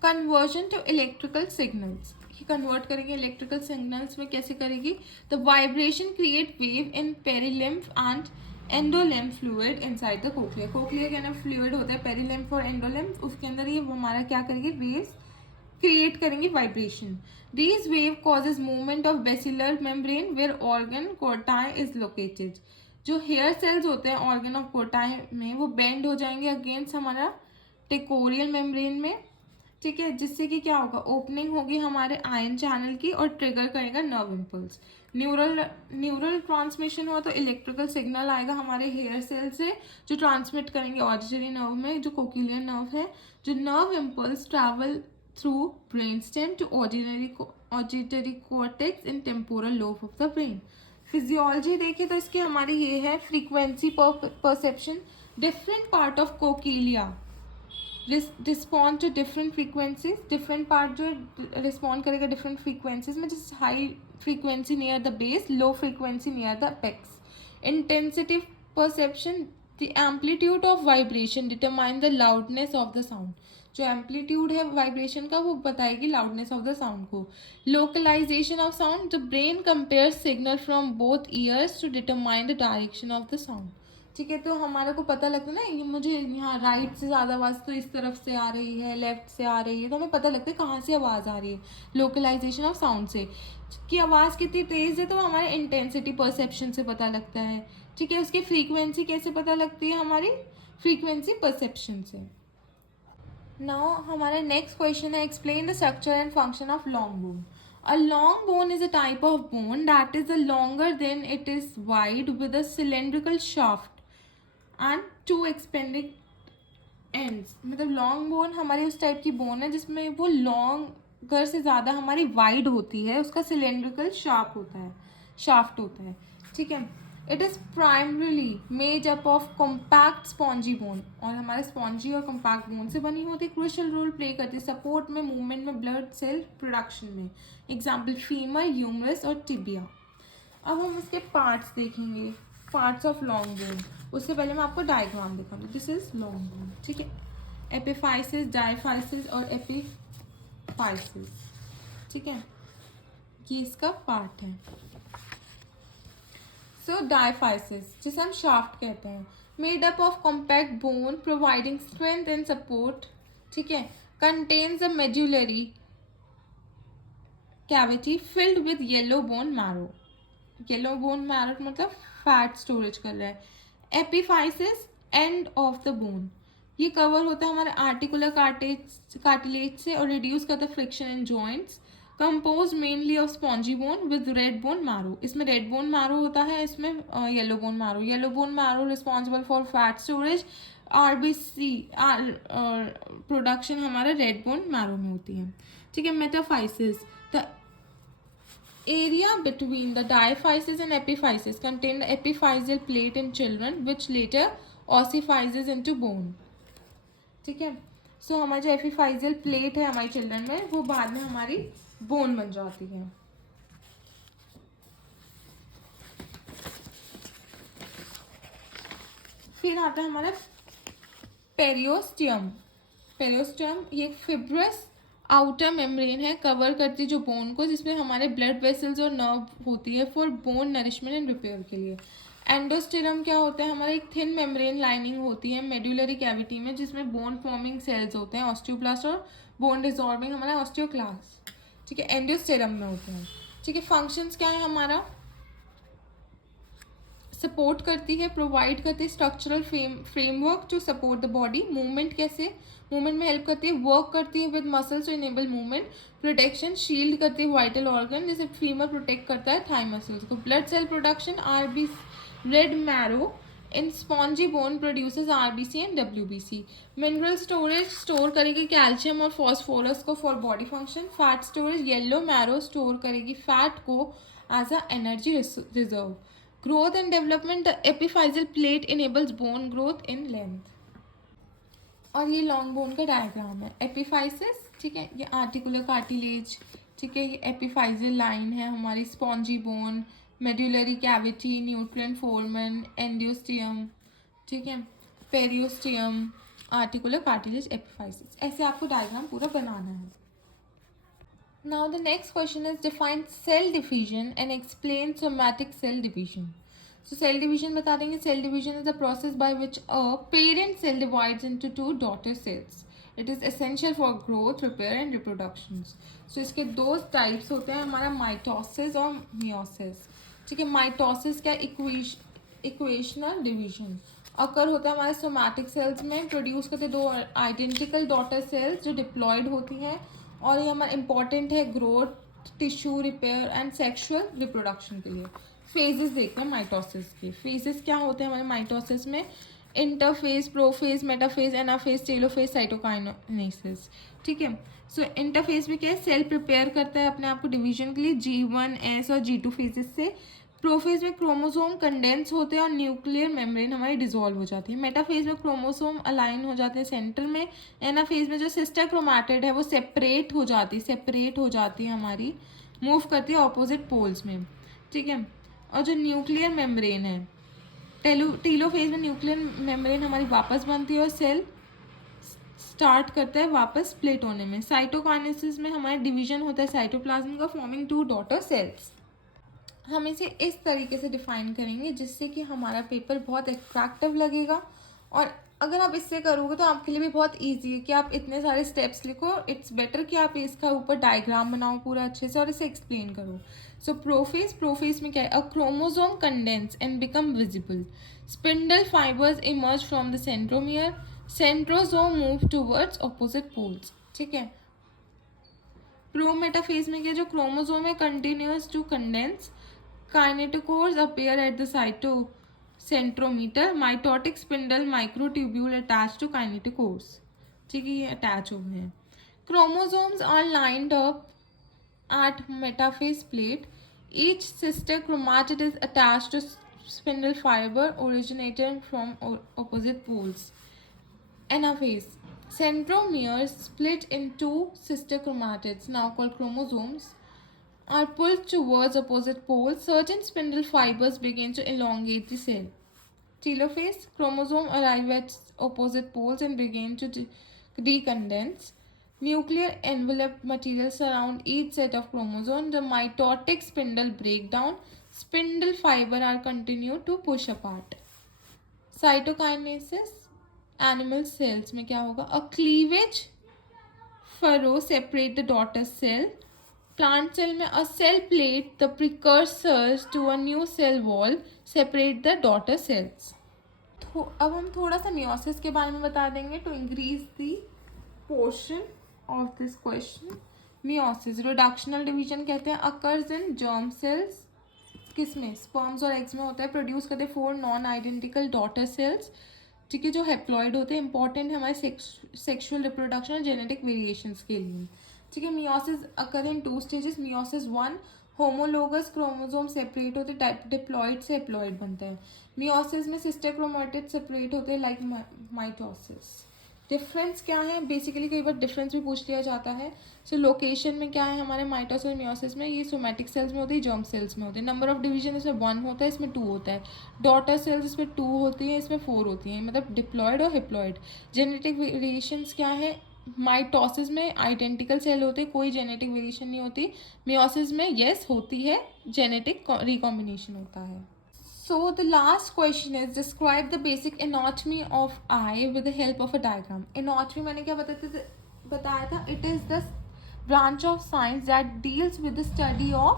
conversion to electrical signals, ये कन्वर्ट करेंगे इलेक्ट्रिकल सिग्नल्स में। कैसे करेगी, the vibration create wave in perilymph and endolymph fluid inside the cochlea. Cochlea के अंदर फ्लूइड होता है पेरिलिम्फ और एंडोलिम्फ, उसके अंदर ये हमारा क्या करेंगे, वेव्स क्रिएट करेंगे, vibration. These wave causes movement of basilar membrane where organ Corti is located. जो हेयर सेल्स होते हैं ऑर्गन ऑफ कोर्टाई में, वो बेंड हो जाएंगे अगेंस्ट हमारा टेकोरियल मेम्ब्रेन में, ठीक है, जिससे कि क्या होगा, ओपनिंग होगी हमारे आयन चैनल की और ट्रिगर करेगा नर्व इम्पल्स। न्यूरल ट्रांसमिशन हुआ तो इलेक्ट्रिकल सिग्नल आएगा हमारे हेयर सेल से, जो ट्रांसमिट करेंगे ऑडिटरी नर्व में, जो कोक्लियर नर्व है। जो nerve impulse travel through brain stem to auditory cortex in temporal lobe of the brain. Physiology देखें तो इसकी हमारी ये है, frequency perception, different part of cochlea respond to different frequencies, different part जो रिस्पॉन्ड करेगा डिफरेंट फ्रीक्वेंसीज में, जैसे high frequency near the base, low frequency near the apex. Intensity perception, the amplitude of vibration determine the loudness of the sound. जो amplitude है vibration का वो बताएगी loudness of the sound को। Localization of sound, the brain compare signal from both ears to determine the direction of the sound. ठीक है, तो हमारे को पता लगता है ना, ये मुझे यहाँ राइट से ज़्यादा आवाज़ तो इस तरफ से आ रही है, लेफ्ट से आ रही है, तो हमें पता लगता है कहाँ से आवाज़ आ रही है लोकलाइजेशन ऑफ साउंड से। कि आवाज़ कितनी तेज़ है तो हमारे इंटेंसिटी परसेप्शन से पता लगता है। ठीक है, उसकी फ्रीक्वेंसी कैसे पता लगती है, हमारी फ्रीक्वेंसी परसेप्शन से। नाउ हमारा नेक्स्ट क्वेश्चन है, explain the structure and function of long bone. A long bone is a type of bone that is longer than it is wide with a cylindrical shaft and two expanding ends। मतलब long bone हमारी उस type की bone है जिसमें वो longer से ज़्यादा हमारी वाइड होती है, उसका सिलेंड्रिकल शाफ्ट होता है। ठीक है, it is primarily made up of compact spongy bone, और हमारे स्पॉन्जी और कॉम्पैक्ट बोन से बनी होती है। क्रूशियल रोल प्ले करती है सपोर्ट में, मूवमेंट में, ब्लड सेल प्रोडक्शन में। एग्जाम्पल फीमर, ह्यूमरस और टिबिया। अब हम इसके पार्ट्स देखेंगे, पार्ट्स ऑफ लॉन्ग बोन। उससे पहले मैं आपको डायग्राम दिखाऊंगी। This is long bone. ठीक है, एपिफाइसिस, डायफाइसिस और एपिफाइसिस। ठीक है, ये इसका पार्ट है। सो डायफाइसिस, जिसे हम शाफ्ट कहते हैं, made up of compact bone providing strength and support. ठीक है, contains a medullary cavity filled with yellow bone marrow. Yellow bone marrow मतलब फैट स्टोरेज कर रहा है। Epiphysis, end of the bone, ये कवर होता है हमारे आर्टिकुलर कार्टिलेज से और रिड्यूस करता है friction in joints. Compose mainly of spongy bone with red bone marrow. इसमें रेड बोन मैरो होता है, इसमें yellow bone marrow. Yellow bone marrow responsible for fat storage. RBC production हमारा रेड बोन मैरो में होती है। ठीक है, metaphysis, the area between the diaphysis and epiphysis contain the epiphyseal plate in children which later ossifizes into bone। ठीक है, सो हमारी जो एपिफाइजियल प्लेट है हमारे चिल्ड्रन में, वो बाद में हमारी बोन बन जाती है। फिर आता है हमारा पेरियोस्टियम। पेरियोस्टियम ये फिब्रस आउटर मेम्ब्रेन है, कवर करती जो बोन को, जिसमें हमारे ब्लड वेसल्स और नर्व होती है for bone nourishment and repair के लिए। एंडोस्टेरम क्या होता है, हमारा एक थिन मेम्ब्रेन लाइनिंग होती है मेड्यूलरी कैविटी में, जिसमें बोन फॉर्मिंग सेल्स होते हैं, ऑस्टियोब्लास्ट और बोन डिसॉर्बिंग हमारा ऑस्टियोक्लास्ट। ठीक है, एंडोस्टेरम में होते हैं। ठीक है, फंक्शंस क्या है हमारा, सपोर्ट करती है, प्रोवाइड करती है structural framework to support the body. Movement कैसे, मूवमेंट में हेल्प करती है, वर्क करती है with muscles to enable movement. Protection, shield करती है वाइटल ऑर्गन, जैसे फीमर प्रोटेक्ट करता है थाई मसल्स को। Blood cell production, RB red marrow in spongy bone produces RBC and WBC. Mineral storage, store करेगी कैल्शियम और फॉस्फोरस को for body function. Fat storage, yellow marrow store करेगी fat को as a energy reserve. Growth and development, the epiphyseal plate enables bone growth in length. और ये long bone का diagram है। Epiphysis, ठीक है, ये आर्टिकुलर कार्टिलेज। ठीक है, ये एपिफाइजियल लाइन है हमारी, spongy bone, medullary cavity, nutrient foramen, endosteum. ठीक है, पेरियोस्टियम, आर्टिकुलर कार्टिलेज, एपिफाइसिस। ऐसे आपको डायग्राम पूरा बनाना है। Now the next question is define cell division and explain somatic cell division. So cell division बता देंगे, cell division is the process by which a parent cell divides into two daughter cells. It is essential for growth, repair and reproduction. So इसके दो types होते हैं हमारा, mitosis और meiosis। ठीक है, mitosis क्या, इक्वेशनल डिवीजन, अकर होता है हमारे सोमैटिक सेल्स में, प्रोड्यूस करते दो आइडेंटिकल डॉटर सेल्स जो डिप्लॉयड होती हैं, और ये हमारा इंपॉर्टेंट है growth, tissue repair and sexual reproduction के लिए। फेजेस देखते हैं माइटोसिस के। फेजेस क्या होते हैं हमारे माइटोसिस में? Interphase, prophase, metaphase, anaphase, telophase, cytokinesis. ठीक है। सो इंटरफेज में क्या है? सेल प्रिपेयर करता है अपने आप को डिवीजन के लिए G1S और G2 फेजेस से। प्रोफेज में क्रोमोसोम कंडेंस होते हैं और न्यूक्लियर मेम्ब्रेन हमारी डिसॉल्व हो जाती है। मेटाफेज में क्रोमोसोम अलाइन हो जाते हैं सेंटर में। एनाफेज में जो सिस्टर क्रोमैटिड है वो सेपरेट हो जाती है हमारी, मूव करती है ऑपोजिट पोल्स में। ठीक है। और जो न्यूक्लियर मेम्ब्रेन है, टेलोफेज में न्यूक्लियर मेम्ब्रेन हमारी वापस बनती है और सेल स्टार्ट करता है वापस स्प्लिट होने में। साइटोकाइनेसिस में हमारे डिवीजन होता है साइटोप्लाज्म का, फॉर्मिंग 2 डॉटर सेल्स। हम इसे इस तरीके से डिफाइन करेंगे जिससे कि हमारा पेपर बहुत अट्रैक्टिव लगेगा, और अगर आप इससे करोगे तो आपके लिए भी बहुत इजी है कि आप इतने सारे स्टेप्स लिखो। इट्स बेटर कि आप इसका ऊपर डायग्राम बनाओ पूरा अच्छे से और इसे एक्सप्लेन करो। सो प्रोफेज में क्या है? A chromosome condense and become visible, spindle fibres emerge from the centromere, centrosome move towards opposite poles. ठीक है। प्रोमेटाफेज में क्या? जो क्रोमोसोम है continues to condense, kinetochores appear at the cytocentrometer, mitotic spindle microtubule attached to kinetochores। ठीक है, ये attach हो गए हैं। Chromosomes are lined up at metaphase plate. Each sister chromatid is attached to spindle fiber originating from opposite poles. Anaphase. Centromeres split in two sister chromatids, now called chromosomes, are pulled towards opposite poles. Certain spindle fibers begin to elongate the cell. Telophase. Chromosome arrive at opposite poles and begin to decondense. Nuclear envelope material surround each set of chromosomes. The mitotic spindle breakdown. Spindle fiber are continued to push apart. Cytokinesis. Animal cells में क्या होगा? A cleavage furrow separate the daughter cell. Plant cell में a cell plate the precursors to a new cell wall separate the daughter cells. अब हम थोड़ा सा meiosis के बारे में बता देंगे to increase the portion of this question. Meiosis reductional division कहते हैं, अकर्स इन जर्म सेल्स, किसमें? स्पर्म्स और एग्स में होता है। प्रोड्यूस करते हैं 4 नॉन आइडेंटिकल डॉटर सेल्स। ठीक है, जो हेप्लॉइड होते हैं, इंपॉर्टेंट है हमारे सेक्सुअल रिप्रोडक्शन और जेनेटिक वेरिएशंस के लिए। ठीक है। मियोसिस अकर इन 2 stages. Meiosis 1, homologous chromosome separate होते, टाइप डिप्लॉइड से हेप्लॉइड बनता है। मियोसिस में सिस्टर क्रोमैटिड सेपरेट होते हैं लाइक माइटोसिस। डिफरेंस क्या है? बेसिकली कई बार डिफरेंस भी पूछ लिया जाता है। सो लोकेशन में क्या है हमारे माइटोसिस और मियोसिस में? ये सोमैटिक सेल्स में होती है, जर्म सेल्स में होती है। नंबर ऑफ डिवीजन इसमें 1 होता है, इसमें 2 होता है। डॉटर सेल्स इसमें 2 होती है, इसमें 4 होती हैं, मतलब डिप्लॉयड और हिप्लॉयड। जेनेटिक वेरिएशंस क्या है? माइटोसिस में आइडेंटिकल सेल होते हैं, कोई जेनेटिक वेरिएशन नहीं होती। मियोसिस में येस होती है, जेनेटिक रिकॉम्बिनेशन होता है। So the last question is describe the basic anatomy of eye with the help of a diagram. Anatomy मैंने क्या बताया था? It is the branch of science that deals with the study of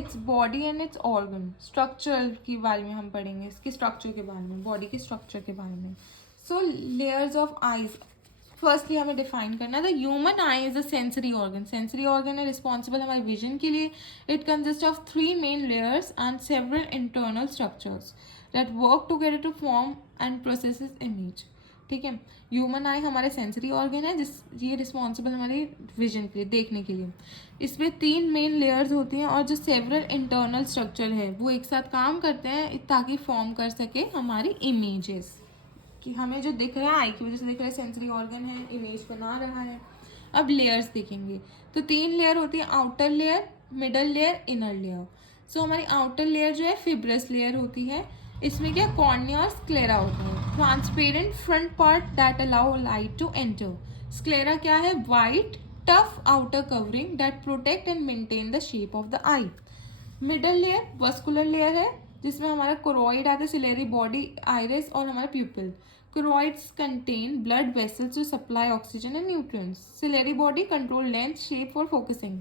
its body and its organ. Structure के बारे में हम पढ़ेंगे, इसके स्ट्रक्चर के बारे में, बॉडी के स्ट्रक्चर के बारे में। So layers of eyes. Firstly हमें डिफाइन करना है, the human eye is a sensory organ. Sensory organ है रिस्पॉन्सिबल हमारे विजन के लिए। It consist of 3 main layers and several internal structures that work together to form and processes image. ठीक है। Human आई हमारे सेंसरी ऑर्गन है, ये responsible हमारे विजन के लिए, देखने के लिए। इसमें 3 मेन लेयर्स होती हैं और जो सेवरल इंटरनल स्ट्रक्चर है वो एक साथ काम करते हैं ताकि फॉर्म कर सके हमारी इमेजेस, कि हमें जो दिख रहा है आई की वजह से दिख रहा है, सेंसरी ऑर्गन है, इमेज बना रहा है। अब लेयर्स देखेंगे तो 3 लेयर होती है, outer layer, middle layer, inner layer. So हमारी आउटर लेयर जो है फिब्रस लेयर होती है। इसमें क्या? कॉर्निया और स्क्लेरा होता है। Transparent front part that allow light to enter. Sclera क्या है? White tough outer covering that protect and maintain the shape of the eye. Middle layer vascular layer है जिसमें हमारा कोरोइड आता है, सिलेरी बॉडी, आइरिस और हमारा प्यूपिल। Choroids contain blood vessels to supply oxygen and nutrients. Ciliary body control length, shape for focusing.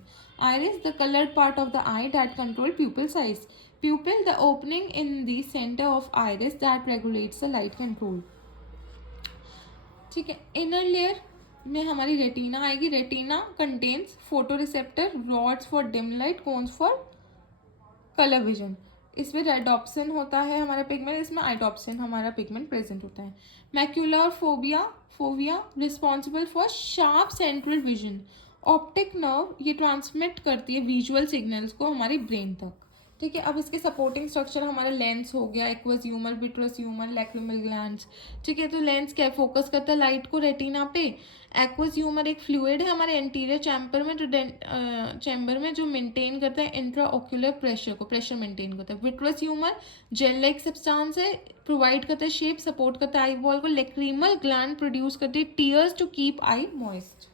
Iris, the colored part of the eye that control pupil size. Pupil, the opening in the center of iris that regulates the light control. ठीक है. Inner layer में हमारी retina आएगी. Retina contains photo receptor, rods for dim light, cones for colour vision. इसमें rhodopsin होता है हमारा pigment, इसमें आइडॉप्सिन हमारा पिगमेंट प्रेजेंट होता है. Macular fovea responsible for sharp central vision. Optic nerve ये ट्रांसमिट करती है विजुअल सिग्नल्स को हमारी ब्रेन तक. ठीक है. अब इसके सपोर्टिंग स्ट्रक्चर हमारा लेंस हो गया, aqueous humour, vitreous humour, lacrimal glands. ठीक है. तो लेंस क्या फोकस करता है लाइट को रेटिना पे. एक्वस ह्यूमर एक फ्लूइड है हमारे एंटीरियर चैम्बर में जो मेंटेन करता है इंट्रा ऑक्यूलर प्रेशर को, प्रेशर मेंटेन करता है. Vitreous humour gel like substance है, प्रोवाइड करता है शेप, सपोर्ट करता है आई बॉल को. लैक्रिमल ग्लैंड प्रोड्यूस करती है tears to keep eye moist.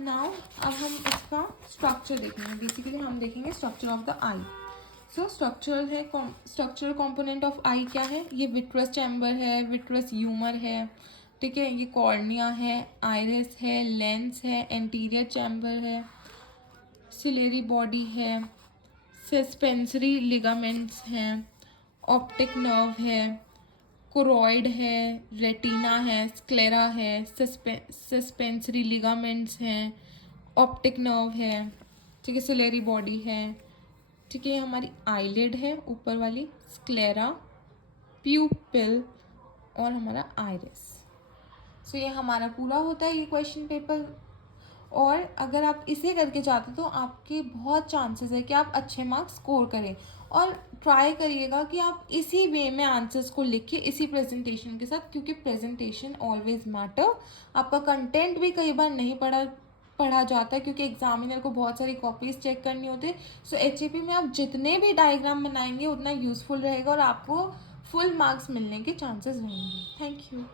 Now अब हम इसका स्ट्रक्चर देखेंगे. बेसिकली हम देखेंगे structure of the eye. So structural component of eye क्या है. ये विट्रस चैम्बर है, विट्रस ह्यूमर है. ठीक है. ये कॉर्निया है, आइरिस है, लेंस है, एंटीरियर चैम्बर है, सिलेरी बॉडी है, सस्पेंसरी लिगामेंट्स हैं, ऑप्टिक नर्व है, कोरॉइड है, रेटिना है, स्क्लेरा है, सस्पेंसरी लिगामेंट्स हैं, ऑप्टिक नर्व है. ठीक है. सिलेरी बॉडी है. ठीक है. हमारी आईलिड है ऊपर वाली, स्क्लेरा, प्यूपिल और हमारा आइरिस. सो ये हमारा पूरा होता है ये क्वेश्चन पेपर. और अगर आप इसे करके जाते तो आपके बहुत चांसेस है कि आप अच्छे मार्क्स स्कोर करें. और ट्राई करिएगा कि आप इसी वे में आंसर्स को लिखिए, इसी प्रेजेंटेशन के साथ, क्योंकि प्रेजेंटेशन ऑलवेज मैटर. आपका कंटेंट भी कई बार नहीं पढ़ा जाता है क्योंकि एग्जामिनर को बहुत सारी कॉपीज चेक करनी होती है. सो HAP में आप जितने भी डायग्राम बनाएंगे उतना यूजफुल रहेगा और आपको फुल मार्क्स मिलने के चांसेस रहेंगे. Thank you.